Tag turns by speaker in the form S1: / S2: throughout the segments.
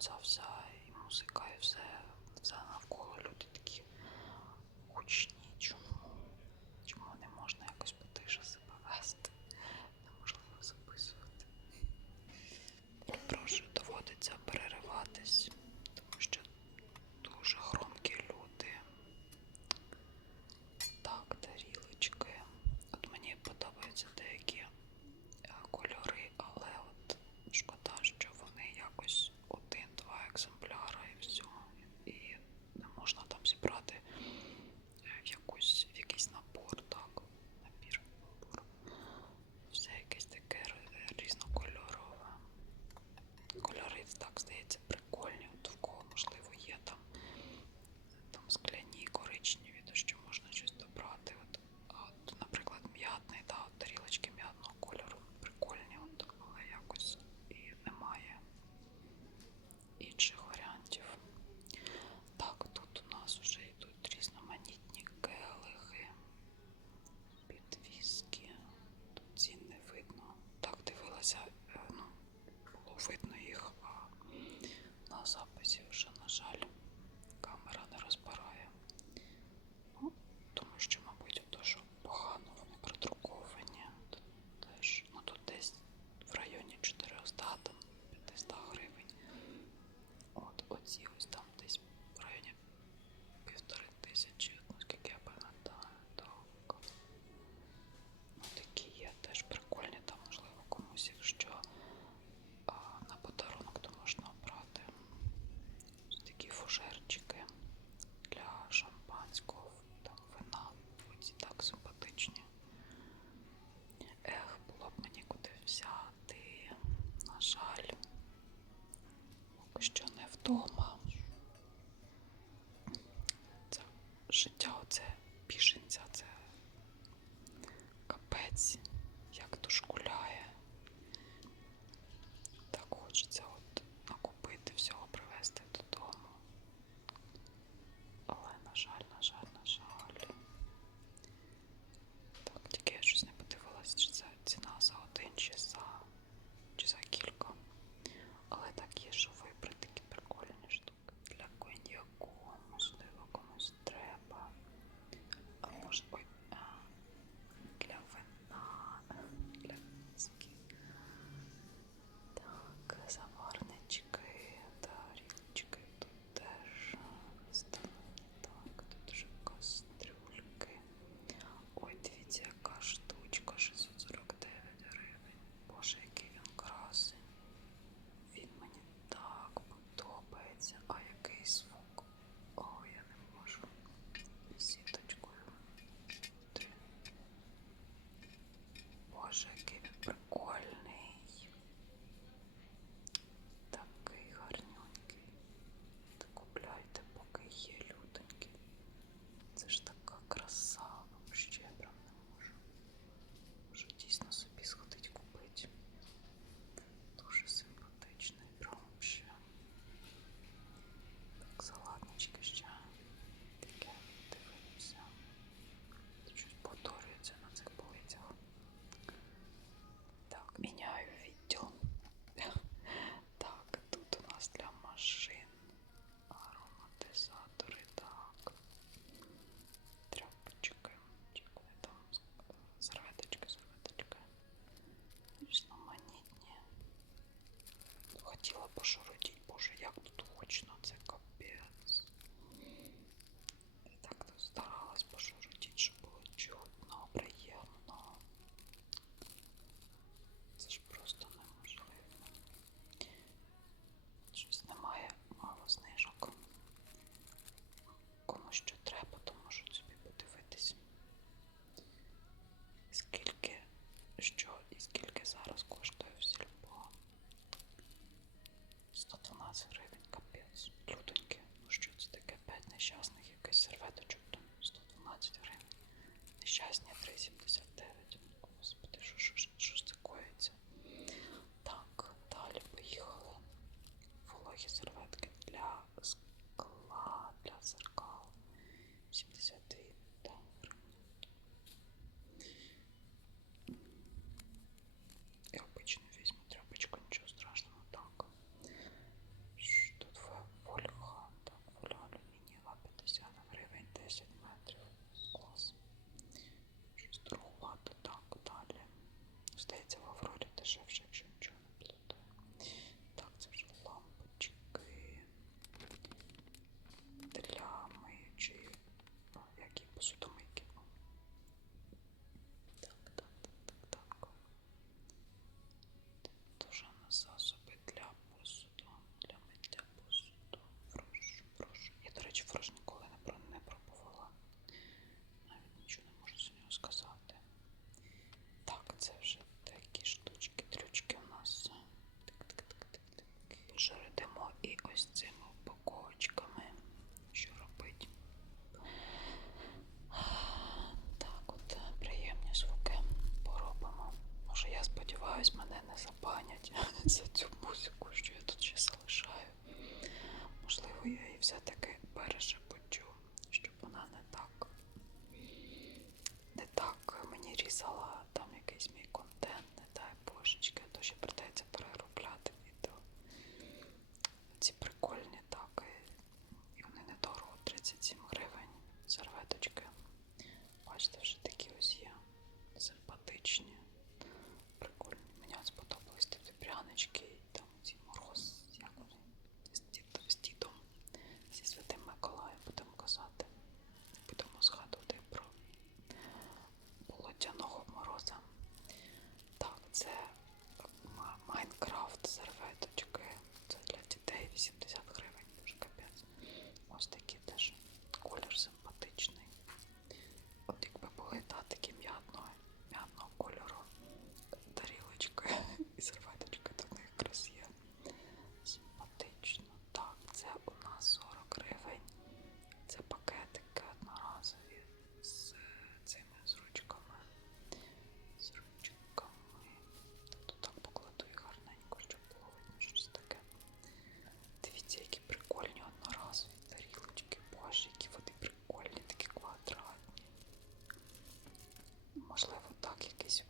S1: це все, і музика, все. що Боже, як тут гучно це.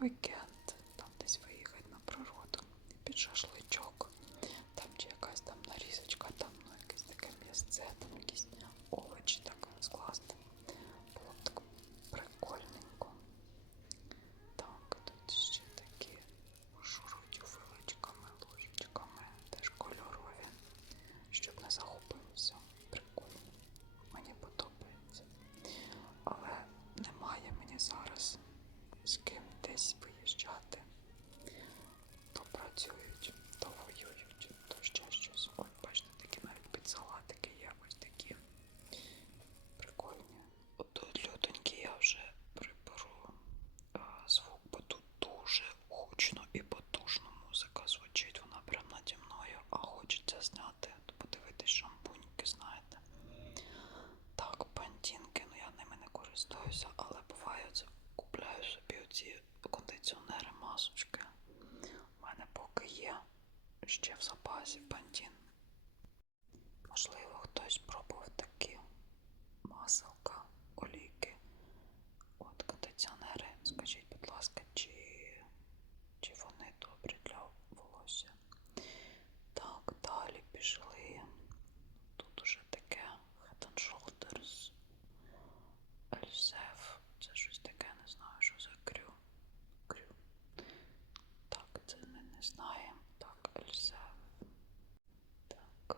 S1: Так якийсь вікенд, там десь виїхати на природу під шашличок, там чи якась там нарізочка, там ну якесь таке м'ясце, там якісь овочі так скласти. Було б так прикольненько. Так, тут ще такі шуруть вилочками, ложечками, теж кольорові, щоб не загубилося. Прикольно. Мені подобається. Але немає мені зараз з ким десь виїжджати. То працюють, то воюють, то ще щось. От бачите, такі навіть під салатики є ось такі прикольні. От тут лютоньки я вже приберу а, звук, бо тут дуже гучно і потужно музика звучить. Вона прям наді мною, а хочеться зняти, подивитись шампуньки, знаєте. Так, пантінки, ну я ними не користуюся, але буває, це купляю собі оці кондиціонери, масочки. У мене поки є ще в запасі пантін. Можливо, хтось пробував такі маселка, олійки. От кондиціонери. Скажіть, будь ласка, чи, чи вони добрі для волосся? Так, далі пішли. Тут уже таке Head and Shoulders. Ельзеф. Це щось таке, не знаю, що за крю. Крю. Так, це ми не. Так, Ельзеф. Так.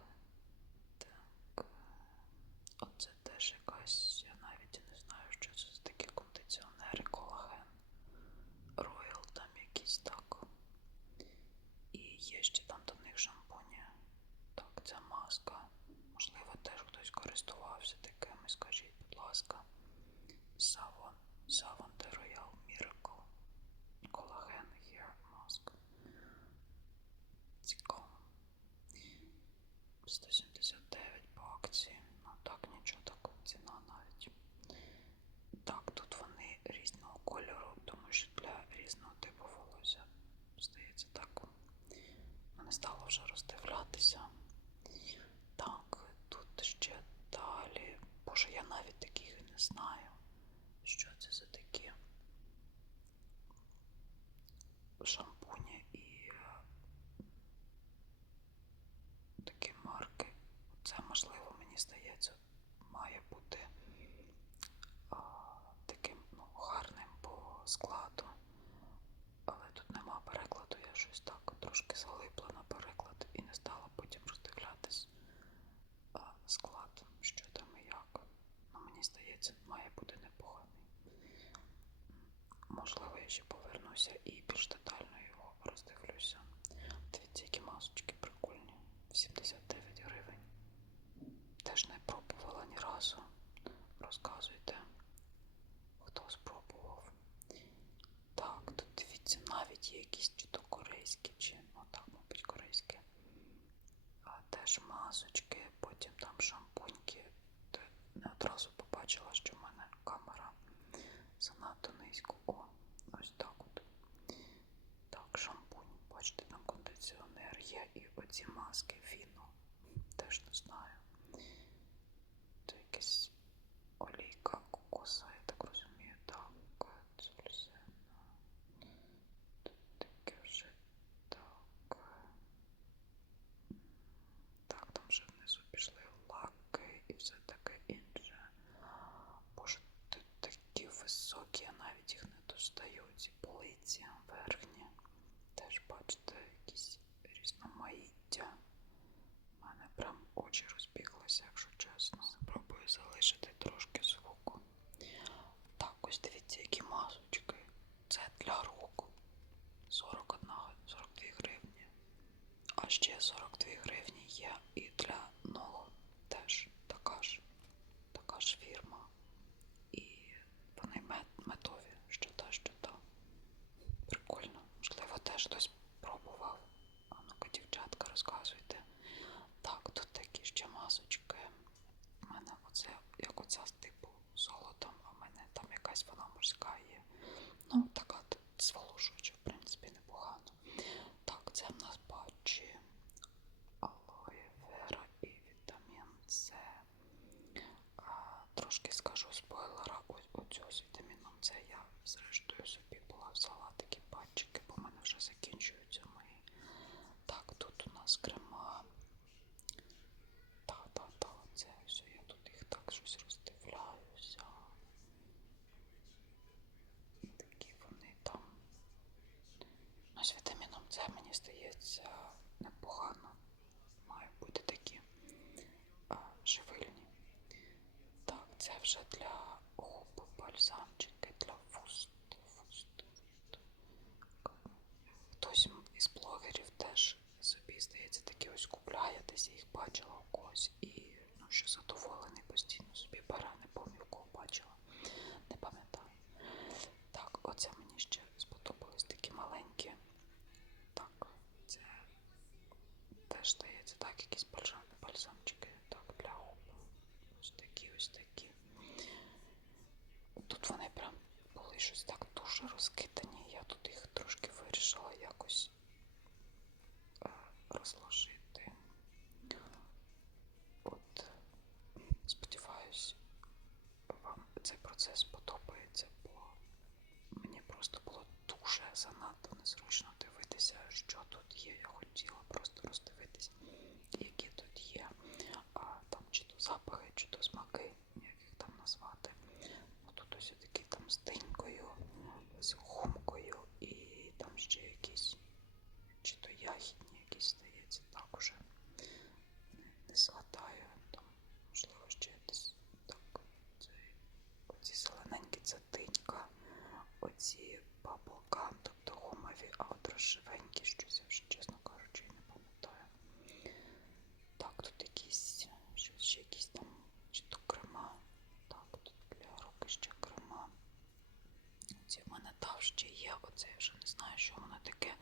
S1: Так. Оце теж якась, я навіть і не знаю, що це за такі кондиціонери, колаген. Роял там якісь так. І є ще там до них шампуні. Так, це маска. Можливо, теж хтось користувався такими, скажіть, будь ласка. Savon. Savon The Royal Miracle. Колаген. не стала вже роздивлятися. Так, тут ще далі. Боже, я навіть таких і не знаю. Що це за такі шампуні і е, такі марки. Це можливо, мені здається, має бути а, таким ну, гарним по складу. Але тут нема перекладу, я щось так трошки залипла на переклад і не стала потім роздивлятись а, склад, що там і як. Ну, мені здається, має бути непоганий. Можливо, я ще повернуся і більш детально його роздивлюся. Дивіться, які масочки прикольні. 79 гривень. Теж не пробувала ні разу. Розказуйте, хто спробував. Так, тут дивіться, навіть є якісь чи то корейські, чи ну так, мабуть, корейські. А теж масочки, потім там шампуньки. Не одразу побачила, що в мене занадто низько. О, ось так от. Так, шампунь. Бачите, там кондиціонер є і оці маски фіно. Теж не знаю. Це якась олійка кокоса, я так розумію. Так, це все. Тут таке вже так. Так, там вже внизу пішли лаки і все таке інше. Боже, тут такі високі, я навіть їх не достаю. Ці полиці верхні. Теж бачите, якісь різноманіття. У мене прям очі розбіглися, якщо чесно. Спробую залишити трошки звуку. Так, ось дивіться, які масочки. Це для рук. 41, 42 гривні. А ще 42 гривні є і для ног теж така ж, така ж фірма. І вони мед- медові, що та, що та. Прикольно. Можливо, теж хтось пробував. А ну-ка, дівчатка, розказуйте. Так, тут такі ще масочки. У мене оце, як оця з типу золотом, а в мене там якась вона морська є. Ну, така т- зволожуюча, в принципі, непогано. Так, це в нас патчі алоє вера і вітамін С. А, трошки скажу спойлера, ось оцю з вітаміном С я зрештою собі була взяла такі патчики, бо в мене вже закінчуються мої. Так, тут у нас крема. Та, та, та, це все, я тут їх так щось роздивляюся. Такі вони там. Ну, з вітаміном С, мені здається, непогано. Мають бути такі а, живильні. Так, це вже для губ бальзамчики, для вуст. вуст. Хтось із блогерів теж собі, здається, такі ось купляє, десь я їх бачила у когось і ну, що задоволений постійно собі бере, не пам'ятаю, кого бачила, не пам'ятаю. Так, оце мені ще сподобались такі маленькі. Так, це теж здається, так, якісь бальзам, бальзамчики. Так, для губ. Ось такі, ось такі. Тут вони прям були щось так дуже розкидані. Я тут їх трошки вирішила якось е, розложити. От, сподіваюсь, вам цей процес подобається, бо мені просто було дуже занадто незручно дивитися, що тут є. Я хотіла просто роздивитися, які тут є. А там чи то запахи, чи то смаки, як їх там назвати. Ну, тут ось такі там з динькою, з гумкою і там ще якісь, чи то ягідні якісь здається, так уже не, не згадаю. Там, можливо, ще десь так. Це, оці зелененькі це динька, оці баблкам, тобто гумові, а от розшивенькі, щось, я вже, чесно кажучи, не пам'ятаю. Так, тут якісь, щось ще якісь там, чи то крема. Так, тут для руки ще крема. Ці в мене тав ще є, оце я вже не знаю, що воно таке.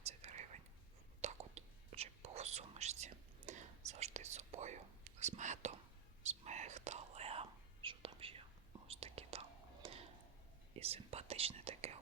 S1: 15 гривень. Так от, щоб був у сумишці. Завжди з собою, з медом, з мехталем, що там ще, ось такі там. І симпатичне таке